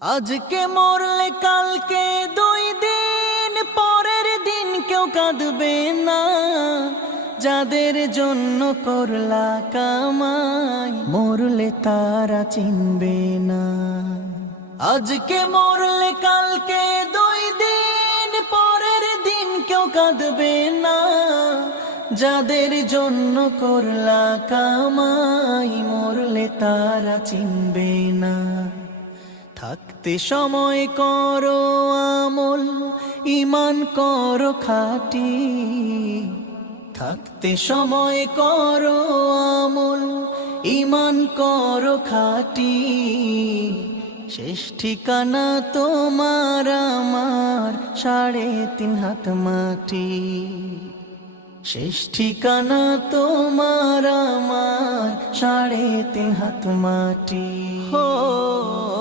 আজকে মরলে কালকে 2 দিন পরের দিন কেউ কাঁদবে না। যাদের জন্য করলা কামাই মরলে তারা চিনবে না। আজকে মরলে কালকে 2 দিন পরের দিন কেউ কাঁদবে না। যাদের জন্য করলা কামাই মরলে তারা চিনবে না। থাকতে সময় করো আমল, ঈমান করো খাঁটি। থাকতে সময় করো আমল, ঈমান করো খাঁটি। শেষ ঠিকানা তোমার আমার 3.5 হাত মাটি। শেষ ঠিকানা তোমার আমার 3.5 হাত মাটি।